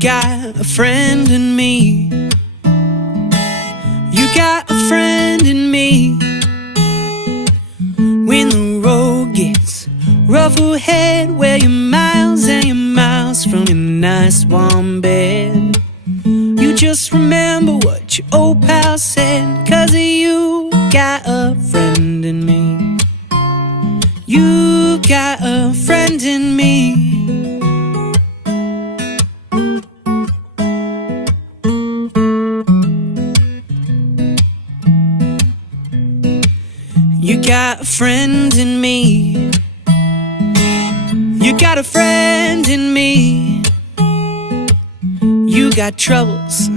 got a friend in me. You got a friend in me. When the road gets rough ahead, where you're miles and you're miles from your nice warm bed, you just remember what your old pal said, 'cause you got a friend in me. You got a friend in me. You got a friend in me. You got a friend in me. You got troubles,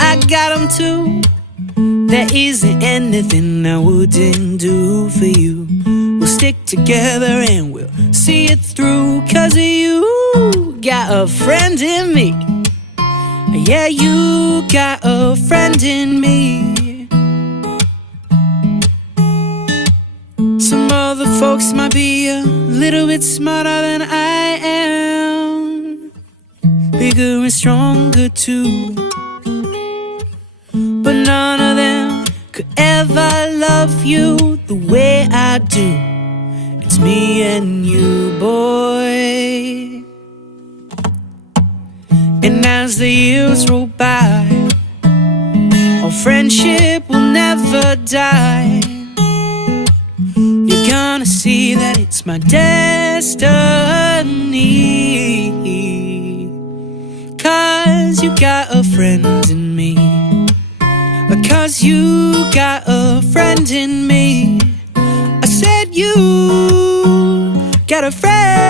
I got them too. There isn't anything I wouldn't do for you. We'll stick together and we'll see it through, 'cause you got a friend in me. Yeah, you got a friend in me. Some other folks might be a little bit smarter than I am, bigger and stronger too, but none of them could ever love you the way I do. It's me and you, boy. And as the years roll by, our friendship will never die. You're gonna see that it's my destiny, 'cause you got a friend in me. 'Cause you got a friend in me. I said you got a friend